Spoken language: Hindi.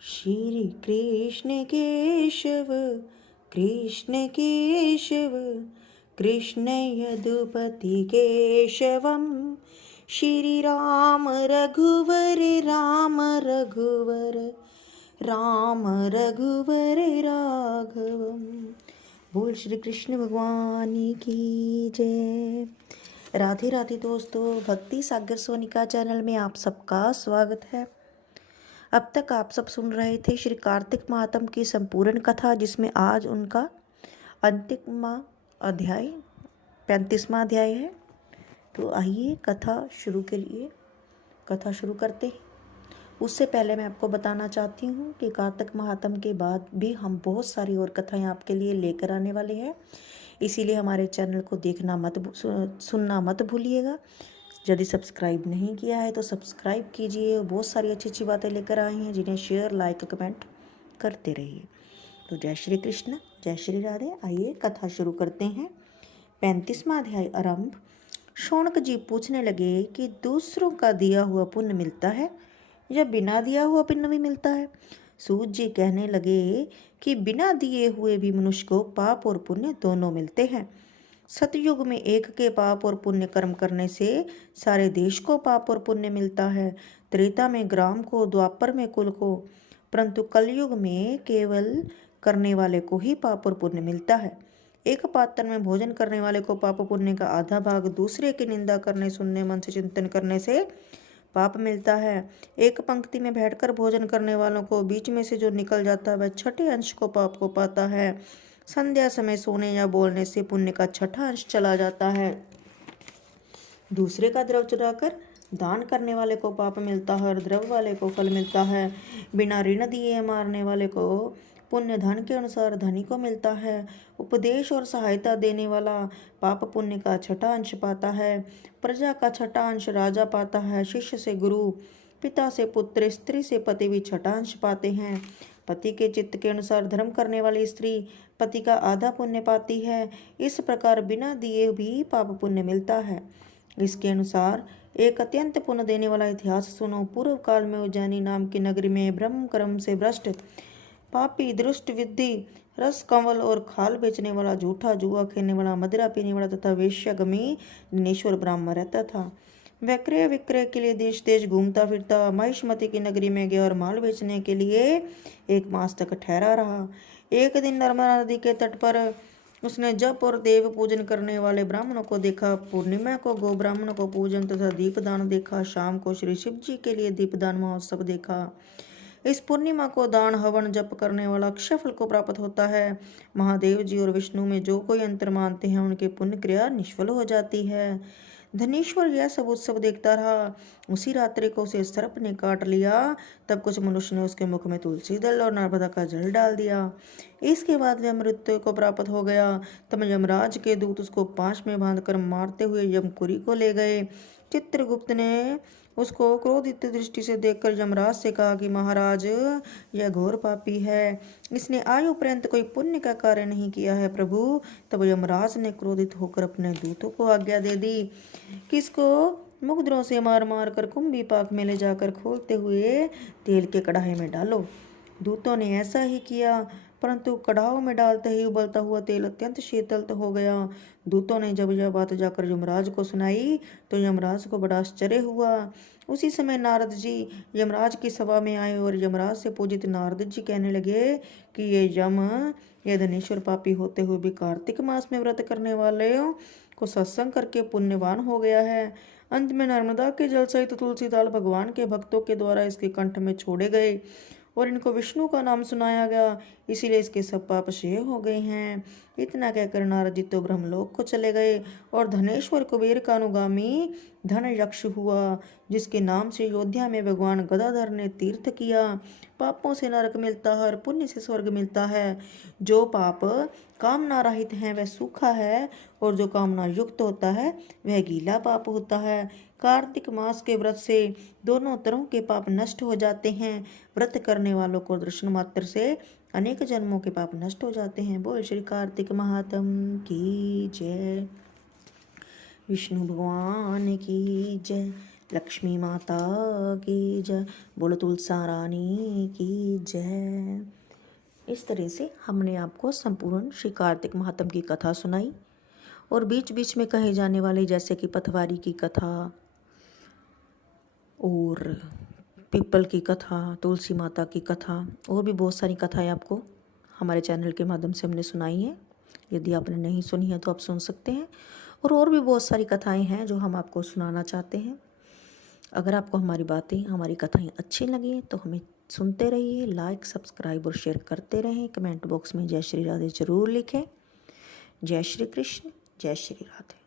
श्री कृष्ण केशव कृष्ण केशव कृष्ण यदुपति केशवम श्री राम रघुवर राम रघुवर राम रघुवर राघवम। बोल श्री कृष्ण भगवान की जय। राधे राधे दोस्तों, भक्ति सागर सोनिका चैनल में आप सबका स्वागत है। अब तक आप सब सुन रहे थे श्री कार्तिक महात्म की संपूर्ण कथा, जिसमें आज उनका अंतिम अध्याय 35वां अध्याय है। तो आइए कथा शुरू करते हैं। उससे पहले मैं आपको बताना चाहती हूँ कि कार्तिक महात्म के बाद भी हम बहुत सारी और कथाएं आपके लिए लेकर आने वाले हैं, इसीलिए हमारे चैनल को सुनना मत भूलिएगा। यदि सब्सक्राइब नहीं किया है तो सब्सक्राइब कीजिए। बहुत सारी अच्छी अच्छी बातें लेकर आए हैं, जिन्हें शेयर लाइक कमेंट करते रहिए। तो जय श्री कृष्ण, जय श्री राधे। आइए कथा शुरू करते हैं। 35वां अध्याय आरंभ। शौनक जी पूछने लगे कि दूसरों का दिया हुआ पुण्य मिलता है या बिना दिया हुआ पुण्य भी मिलता है। सूत जी कहने लगे कि बिना दिए हुए भी मनुष्य को पाप और पुण्य दोनों मिलते हैं। सतयुग में एक के पाप और पुण्य कर्म करने से सारे देश को पाप और पुण्य मिलता है, त्रेता में ग्राम को, द्वापर में कुल को, परंतु कलयुग में केवल करने वाले को ही पाप और पुण्य मिलता है। एक पात्र में भोजन करने वाले को पाप पुण्य का आधा भाग, दूसरे की निंदा करने, सुनने, मन से चिंतन करने से पाप मिलता है। एक पंक्ति में बैठकर भोजन करने वालों को बीच में से जो निकल जाता है वह छठे अंश को पाप को पाता है। संध्या समय सोने या बोलने से पुण्य का छठा अंश चला जाता है। दूसरे का द्रव चुराकर दान करने वाले को पाप मिलता है और द्रव वाले को फल मिलता है। बिना ऋण दिए मारने वाले को पुण्य धन के अनुसार धनी को मिलता है। उपदेश और सहायता देने वाला पाप पुण्य का छठा अंश पाता है। प्रजा का छठा अंश राजा पाता है। शिष्य से गुरु, पिता से पुत्र, स्त्री से पति भी छठा अंश पाते हैं। पति के चित्त के अनुसार धर्म करने वाली स्त्री पति का आधा पुण्य पाती है। इस प्रकार बिना दिए भी पाप पुण्य मिलता है। इसके अनुसार एक अत्यंत पुण्य देने वाला इतिहास सुनो। पूर्व काल में उज्जैनी नाम की नगरी में ब्रह्म कर्म से भ्रष्ट पापी, दुष्ट, विद्धि, रस, कंवल और खाल बेचने वाला, झूठा, जुआ खेलने वाला, मदिरा पीने वाला तथा वेश्यागमी दिनेश्वर ब्राह्मण रहता था। वह क्रय विक्रय के लिए देश देश घूमता फिरता महिष्मति की नगरी में गया और माल बेचने के लिए 1 मास तक ठहरा रहा। एक दिन नर्मदा नदी के तट पर उसने जप और देव पूजन करने वाले ब्राह्मणों को देखा। पूर्णिमा को गो ब्राह्मणों को पूजन तथा दीपदान देखा। शाम को श्री शिव जी के लिए दीपदान महोत्सव देखा। इस पूर्णिमा को दान हवन जप करने वाला अक्षय फल को प्राप्त होता है। महादेव जी और विष्णु में जो कोई अंतर मानते हैं उनकी पुण्य क्रिया निष्फल हो जाती है। धनेश्वर यह सब उत्सव देखता रहा। उसी रात्रि को उसे सर्प ने काट लिया। तब कुछ मनुष्य ने उसके मुख में तुलसी दल और नर्मदा का जल डाल दिया। इसके बाद वह मृत्यु को प्राप्त हो गया। तब यमराज के दूत उसको पाश में बांधकर मारते हुए यमपुरी को ले गए। चित्रगुप्त ने उसको क्रोधित दृष्टि से देखकर यमराज से कहा कि महाराज, यह घोर पापी है, इसने आयु पर्यंत कोई पुण्य का कार्य नहीं किया है। प्रभु, तब यमराज ने क्रोधित होकर अपने दूतों को आज्ञा दे दी कि इसको मुग्धरों से मार मार कर कुंभी पाक में ले जाकर खोलते हुए तेल के कढ़ाई में डालो। दूतों ने ऐसा ही किया, परंतु कढ़ाओ में डालते ही उबलता हुआ तेल अत्यंत शीतल हो गया। दूतों ने जब यह बात जाकर यमराज को सुनाई तो यमराज को बड़ा आश्चर्य हुआ। उसी समय नारद जी यमराज की सभा में आए और यमराज से पूजित नारद जी कहने लगे कि ये धनेश्वर पापी होते हुए भी कार्तिक मास में व्रत करने वाले को सत्संग करके पुण्यवान हो गया है। अंत में नर्मदा के जल सहित तुलसी दाल भगवान के भक्तों के द्वारा इसके कंठ में छोड़े गए और इनको विष्णु का नाम सुनाया गया, इसीलिए इसके सब पाप क्षय हो गए हैं। इतना कहकर नारद जी तो ब्रह्मलोक को चले गए और धनेश्वर कुबेर का अनुगामी धन यक्ष हुआ, जिसके नाम से अयोध्या में भगवान गदाधर ने तीर्थ किया। पापों से नरक मिलता है और पुण्य से स्वर्ग मिलता है। जो पाप कामना रहित है वह सूखा है और जो कामना युक्त होता है वह गीला पाप होता है। कार्तिक मास के व्रत से दोनों तरह के पाप नष्ट हो जाते हैं। व्रत करने वालों को दर्शन मात्र से अनेक जन्मों के पाप नष्ट हो जाते हैं। बोल श्री कार्तिक महात्म की जय। विष्णु भगवान की जय। लक्ष्मी माता की जय, बोलो तुलसा रानी की जय। इस तरह से हमने आपको संपूर्ण श्री कार्तिक महात्म की कथा सुनाई और बीच बीच में कहे जाने वाले जैसे कि पथवारी की कथा और पीपल की कथा, तुलसी माता की कथा और भी बहुत सारी कथाएं आपको हमारे चैनल के माध्यम से हमने सुनाई हैं। यदि आपने नहीं सुनी है तो आप सुन सकते हैं। और भी बहुत सारी कथाएं हैं जो हम आपको सुनाना चाहते हैं। अगर आपको हमारी बातें, हमारी कथाएं अच्छी लगी तो हमें सुनते रहिए, लाइक, सब्सक्राइब और शेयर करते रहें। कमेंट बॉक्स में जय श्री राधे जरूर लिखें। जय श्री कृष्ण, जय श्री राधे।